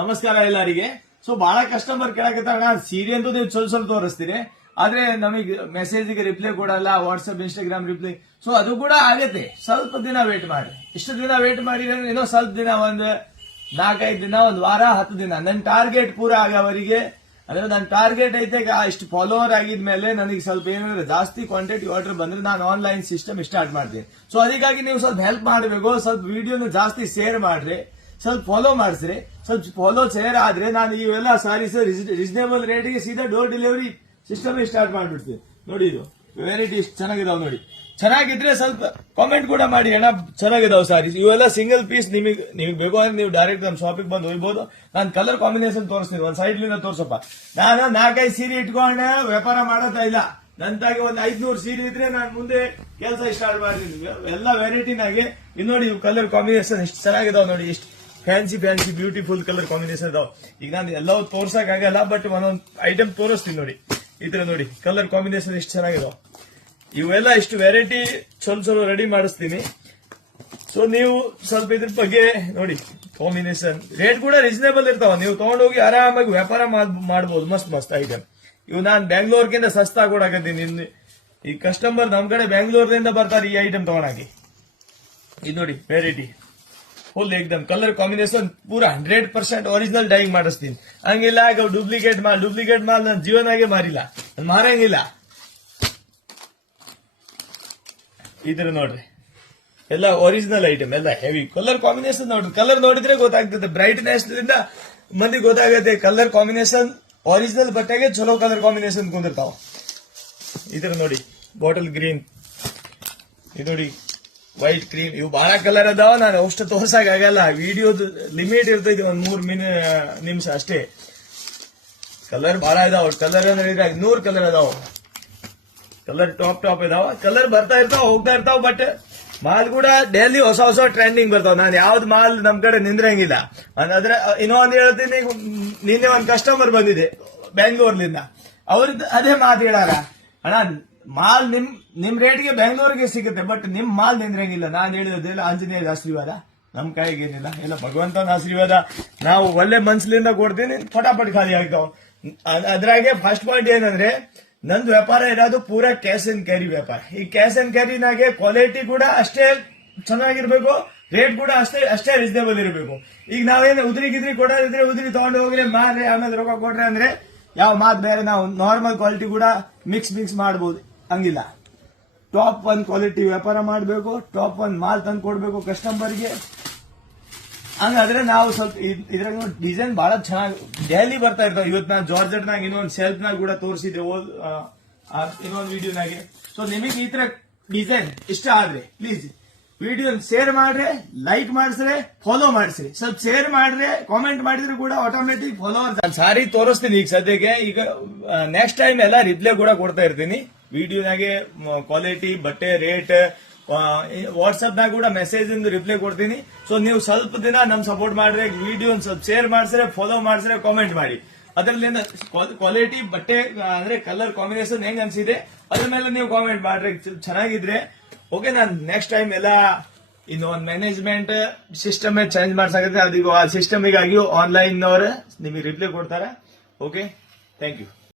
ನಮಸ್ಕಾರ ಎಲ್ಲರಿಗೆ. ಸೊ ಬಹಳ ಕಸ್ಟಮರ್ ಕೇಳಕತ್ತಾರ ಸೀರೆ ಅಂತೂ ನೀವು ಸ್ವಲ್ಪ ತೋರಿಸ್ತೀರಿ, ಆದ್ರೆ ನಮಗೆ ಮೆಸೇಜ್ಗೆ ರಿಪ್ಲೈ ಕೊಡಲ್ಲ, ವಾಟ್ಸ್ಆಪ್ ಇನ್ಸ್ಟಾಗ್ರಾಮ್ ರಿಪ್ಲೈ. ಸೊ ಅದು ಕೂಡ ಆಗತ್ತೆ, ಸ್ವಲ್ಪ ದಿನ ವೇಟ್ ಮಾಡಿ. ಇಷ್ಟು ದಿನ ವೇಟ್ ಮಾಡಿದ್ರೆ ಏನೋ ಸ್ವಲ್ಪ ದಿನ, ಒಂದು 4-5 ದಿನ, ಒಂದು ವಾರ, 10 ದಿನ ನನ್ನ ಟಾರ್ಗೆಟ್ ಪೂರ ಆಗೋವರಿಗೆ. ಅಂದ್ರೆ ನನ್ನ ಟಾರ್ಗೆಟ್ ಐತೆ ಇಷ್ಟು ಫಾಲೋವರ್ ಆಗಿದ್ಮೇಲೆ ನನಗೆ ಸ್ವಲ್ಪ ಏನಾದ್ರೆ ಜಾಸ್ತಿ ಕ್ವಾಂಟಿಟಿ ಆರ್ಡರ್ ಬಂದ್ರೆ ನಾನು ಆನ್ಲೈನ್ ಸಿಸ್ಟಮ್ ಸ್ಟಾರ್ಟ್ ಮಾಡ್ತೀನಿ. ಸೊ ಅದಕ್ಕಾಗಿ ನೀವು ಸ್ವಲ್ಪ ಹೆಲ್ಪ್ ಮಾಡಬೇಕು. ಸ್ವಲ್ಪ ವಿಡಿಯೋನ ಜಾಸ್ತಿ ಶೇರ್ ಮಾಡ್ರಿ, ಸ್ವಲ್ಪ ಫಾಲೋ ಮಾಡಿಸ್ರಿ. ಸ್ವಲ್ಪ ಫಾಲೋ ಶೇರ್ ಆದ್ರೆ ನಾನು ಇವೆಲ್ಲ ಸಾರೀಸ್ ರೀಸನೇಬಲ್ ರೇಟ್ಗೆ ಸೀದಾ ಡೋರ್ ಡೆಲಿವರಿ ಸಿಸ್ಟಮ್ ಸ್ಟಾರ್ಟ್ ಮಾಡ್ಬಿಡ್ತೀನಿ. ನೋಡಿ, ಇದು ವೆರೈಟಿ ಚೆನ್ನಾಗಿದಾವ್. ನೋಡಿ, ಚೆನ್ನಾಗಿದ್ರೆ ಸ್ವಲ್ಪ ಕಾಮೆಂಟ್ ಕೂಡ ಮಾಡಿ, ಅಣ್ಣ ಚೆನ್ನಾಗಿದಾವ್ ಸಾರೀಸ್. ಇವೆಲ್ಲ ಸಿಂಗಲ್ ಪೀಸ್. ನಿಮಗೆ ಬೇಕು ಅಂದ್ರೆ ನೀವು ಡೈರೆಕ್ಟ್ ನಮ್ಮ ಶಾಪಿಗೆ ಬಂದು ಹೋಗ್ಬೋದು. ನಾನು ಕಲರ್ ಕಾಂಬಿನೇಷನ್ ತೋರಿಸ್ತೀನಿ, ಒಂದ್ ಸೈಡ್ಲಿಂದ ತೋರ್ಸಪ್ಪ. ನಾನು 4-5 ಸೀರೆ ಇಟ್ಕೊಂಡೆ ವ್ಯಾಪಾರ ಮಾಡೋತಾ ಇಲ್ಲ. ನಂತಾಗಿ ಒಂದು 500 ಸೀರೆ ಇದ್ರೆ ನಾನು ಮುಂದೆ ಕೆಲಸ ಸ್ಟಾರ್ಟ್ ಮಾಡ್ತೀನಿ. ಎಲ್ಲ ವೆರೈಟಿನಾಗೆ ಇದು ನೋಡಿ, ಕಲರ್ ಕಾಂಬಿನೇಷನ್ ಎಷ್ಟು ಚೆನ್ನಾಗಿದಾವ್. ನೋಡಿ, ಎಷ್ಟು ಫ್ಯಾನ್ಸಿ ಬ್ಯೂಟಿಫುಲ್ ಕಲರ್ ಕಾಂಬಿನೇಷನ್ ಇದಾವ್. ಈಗ ನಾನು ಎಲ್ಲವೂ ತೋರ್ಸಕ್ ಆಗಲ್ಲ, ಬಟ್ ಒಂದೊಂದು ಐಟಮ್ ತೋರಿಸ್ತೀನಿ. ನೋಡಿ, ಈ ತರ ನೋಡಿ ಕಲರ್ ಕಾಂಬಿನೇಷನ್ ಎಷ್ಟು ಚೆನ್ನಾಗಿದಾವ್. ಇವೆಲ್ಲ ಇಷ್ಟು ವೆರೈಟಿ ಸ್ವಲ್ಪ ರೆಡಿ ಮಾಡಿಸ್ತೀನಿ. ಸೊ ನೀವು ಸ್ವಲ್ಪ ಇದ್ರ ಬಗ್ಗೆ ನೋಡಿ. ಕಾಂಬಿನೇಷನ್ ರೇಟ್ ಕೂಡ ರೀಸನೇಬಲ್ ಇರ್ತಾವ. ನೀವು ತಗೊಂಡೋಗಿ ಆರಾಮಾಗಿ ವ್ಯಾಪಾರ ಮಾಡಬಹುದು. ಮಸ್ತ್ ಐಟಮ್. ಇವು ನಾನು ಬೆಂಗಳೂರ್ಗಿಂತ ಸಸ್ತಾ ಕೊಡಾಕತ್ತೀನಿ. ಈ ಕಸ್ಟಮರ್ ನಮ್ ಕಡೆ ಬೆಂಗಳೂರಿಂದ ಬರ್ತಾರೆ ಈ ಐಟಮ್ ತಗೊಳಕ್ಕೆ. ಇದು ನೋಡಿ ವೆರೈಟಿ ಫುಲ್ ಏಕ್ದಮ್ ಕಲರ್ ಕಾಂಬಿನೇಷನ್ ಪೂರಾ 100% ಒರಿಜಿನಲ್ ಡೈಯಿಂಗ್ ಮಾಡಿಸ್ತೀನಿ. ಹಂಗಿಲ್ಲ ಡೂಪ್ಲಿಕೇಟ್ ಮಾಲ್ ನನ್ನ ಜೀವನಾಗೆ ಮಾರಿಲ್ಲ, ನಾನು ಮಾರಂಗಿಲ್ಲ. ಈ ತರ ನೋಡ್ರಿ, ಎಲ್ಲ ಒರಿಜಿನಲ್ ಐಟಮ್, ಎಲ್ಲ ಹೆವಿ ಕಲರ್ ಕಾಂಬಿನೇಷನ್. ನೋಡ್ರಿ, ಕಲರ್ ನೋಡಿದ್ರೆ ಗೊತ್ತಾಗ್ತದೆ. ಬ್ರೈಟ್ನೆಸ್ ದಿಂದ ಮಂದಿ ಗೊತ್ತಾಗತ್ತೆ ಕಲರ್ ಕಾಂಬಿನೇಷನ್. ಒರಿಜಿನಲ್ ಬಟ್ಟೆಗೆ ಚಲೋ ಕಲರ್ ಕಾಂಬಿನೇಷನ್ ಕುಂದಿರ್ತಾವ. ಈ ತರ ನೋಡಿ, ಬಾಟಲ್ ಗ್ರೀನ್, ಇದು ನೋಡಿ ವೈಟ್ ಕ್ರೀಮ್. ಇವು ಬಹಳ ಕಲರ್ ಅದಾವ. ನಾನು ಅಷ್ಟು ತೋರ್ಸಕ್ ಆಗಲ್ಲ, ವಿಡಿಯೋದು ಲಿಮಿಟ್ ಇರ್ತೈತಿ, ಒಂದ್ 3 ನಿಮಿಷ ಅಷ್ಟೇ. ಕಲರ್ ಬಹಳ ಇದಾವ. ಕಲರ್ ಅಂದ್ರೆ 100 ಕಲರ್ ಅದಾವ. ಕಲರ್ ಟಾಪ್ ಇದಾವ. ಕಲರ್ ಬರ್ತಾ ಇರ್ತಾವ, ಹೋಗ್ತಾ ಇರ್ತಾವ. ಬಟ್ ಮಾಲ್ ಕೂಡ ಡೈಲಿ ಹೊಸ ಟ್ರೆಂಡಿಂಗ್ ಬರ್ತಾವ. ನಾನು ಯಾವ್ದು ಮಾಲ್ ನಮ್ ಕಡೆ ನಿಂದ್ರಂಗಿಲ್ಲ. ಅದ್ರ ಇನ್ನೊಂದು ಹೇಳ್ತೀನಿ, ನಿನ್ನೆ ಒಂದು ಕಸ್ಟಮರ್ ಬಂದಿದೆ ಬೆಂಗಳೂರ್ಲಿಂದ. ಅವ್ರದ್ದು ಅದೇ ಮಾತು ಹೇಳಾರ, ಅಣ್ಣ ಮಾಲ್ ನಿಮ್ ರೇಟ್ಗೆ ಬೆಂಗಳೂರಿಗೆ ಸಿಗುತ್ತೆ, ಬಟ್ ನಿಮ್ ಮಾಲ್ ನಿಂದ್ರಂಗಿಲ್ಲ. ನಾನು ಹೇಳಿದೆಲ್ಲ ಆಂಜನೇಯ ಆಶೀರ್ವಾದ, ನಮ್ ಕೈಗೆ ಏನಿಲ್ಲ, ಎಲ್ಲ ಭಗವಂತನ ಆಶೀರ್ವಾದ. ನಾವು ಒಳ್ಳೆ ಮನ್ಸಲಿಂದ ಕೊಡ್ತೀನಿ, ಫಟಾಫಟ್ ಖಾಲಿ ಆಗ್ತಾವ. ಅದ್ರಾಗೆ ಫಸ್ಟ್ ಪಾಯಿಂಟ್ ಏನಂದ್ರೆ, ನಂದು ವ್ಯಾಪಾರ ಇರೋದು ಪೂರಾ ಕ್ಯಾಶ್ ಅಂಡ್ ಕ್ಯಾರಿ ವ್ಯಾಪಾರ. ಈ ಕ್ಯಾಶ್ ಅಂಡ್ ಕ್ಯಾರಿನಾಗೆ ಕ್ವಾಲಿಟಿ ಕೂಡ ಅಷ್ಟೇ ಚೆನ್ನಾಗಿರ್ಬೇಕು, ರೇಟ್ ಕೂಡ ಅಷ್ಟೇ ರೀಸನೇಬಲ್ ಇರಬೇಕು. ಈಗ ನಾವೇನು ಉದ್ರಿ ಕೊಡೋದಿದ್ರೆ ಉದ್ರಿ ತಗೊಂಡು ಹೋಗ್ರಿ, ಮಾರ್ರಿ, ಆಮೇಲೆ ರೊಕ್ಕ ಕೊಡ್ರಿ ಅಂದ್ರೆ ಯಾವ ಮಾತ್ ಬೇರೆ. ನಾವು ನಾರ್ಮಲ್ ಕ್ವಾಲಿಟಿ ಕೂಡ ಮಿಕ್ಸ್ ಮಾಡಬಹುದು, ಹಂಗಿಲ್ಲ. ಟಾಪ್ 1 ಕ್ವಾಲಿಟಿ ವ್ಯಾಪಾರ ಮಾಡಬೇಕು, ಟಾಪ್ 1 ಮಾಲ್ ತಂದು ಕೊಡ್ಬೇಕು ಕಸ್ಟಮರ್ಗೆ. ಹಂಗಾದ್ರೆ ನಾವು ಸ್ವಲ್ಪ ಇದ್ರಾಗ ಡಿಸೈನ್ ಬಹಳ ಚೆನ್ನಾಗಿ ಡೈಲಿ ಬರ್ತಾ ಇರ್ತಾವ. ಇವತ್ತು ನಾನು ಜಾರ್ಜೆಟ್ ನಾಗ ಇನ್ನೊಂದು ಸೆಲ್ಫ್ ನಾಗ ಕೂಡ ತೋರಿಸಿದ್ದೆ ಇನ್ನೊಂದು ವಿಡಿಯೋನಾಗೆ. ಸೊ ನಿಮಗೆ ಈ ತರ ಡಿಸೈನ್ ಇಷ್ಟ ಆದ್ರೆ ಪ್ಲೀಸ್ ವಿಡಿಯೋ ಶೇರ್ ಮಾಡ್ರೆ, ಲೈಕ್ ಮಾಡಿಸ್ರೆ, ಫಾಲೋ ಮಾಡಿಸ್ರಿ. ಸ್ವಲ್ಪ ಶೇರ್ ಮಾಡ್ರೆ, ಕಾಮೆಂಟ್ ಮಾಡಿದ್ರೆ ಕೂಡ ಆಟೋಮೆಟಿಕ್ ಫಾಲೋವರ್. ನಾನು ಸಾರಿ ತೋರಿಸ್ತೀನಿ ಈಗ ಸದ್ಯಕ್ಕೆ. ಈಗ ನೆಕ್ಸ್ಟ್ ಟೈಮ್ ಎಲ್ಲ ರಿಪ್ಲೈ ಕೂಡ ಕೊಡ್ತಾ ಇರ್ತೀನಿ ವಿಡಿಯೋನಾಗೆ. ಕ್ವಾಲಿಟಿ, ಬಟ್ಟೆ, ರೇಟ್, ವಾಟ್ಸ್ಆಪ್ ನಾಗ ಕೂಡ ಮೆಸೇಜ್ ರಿಪ್ಲೈ ಕೊಡ್ತೀನಿ. ಸೊ ನೀವು ಸ್ವಲ್ಪ ದಿನ ನಮ್ ಸಪೋರ್ಟ್ ಮಾಡ್ರೆ, ವಿಡಿಯೋ ಸ್ವಲ್ಪ ಶೇರ್ ಮಾಡಿಸ್ರೆ, ಫಾಲೋ ಮಾಡಿಸ್ರೆ, ಕಾಮೆಂಟ್ ಮಾಡಿ. ಅದರಲ್ಲಿಂದ ಕ್ವಾಲಿಟಿ, ಬಟ್ಟೆ ಅಂದ್ರೆ ಕಲರ್ ಕಾಂಬಿನೇಷನ್ ಹೆಂಗ್ ಅನ್ಸಿದೆ ಅದ್ರ ಮೇಲೆ ನೀವು ಕಾಮೆಂಟ್ ಮಾಡ್ರೆ. ಚೆನ್ನಾಗಿದ್ರೆ ಓಕೆ. ನಾನು ನೆಕ್ಸ್ಟ್ ಟೈಮ್ ಎಲ್ಲ ಇನ್ನೊಂದು ಮ್ಯಾನೇಜ್ಮೆಂಟ್ ಸಿಸ್ಟಮ್ ಚೇಂಜ್ ಮಾಡ್ಸಾಕತ್ತೆ. ಅದೀಗ ಆ ಸಿಸ್ಟಮಿಗಾಗಿಯೂ ಆನ್ಲೈನ್ ನವರು ನಿಮಗೆ ರಿಪ್ಲೈ ಕೊಡ್ತಾರೆ. Okay, thank you.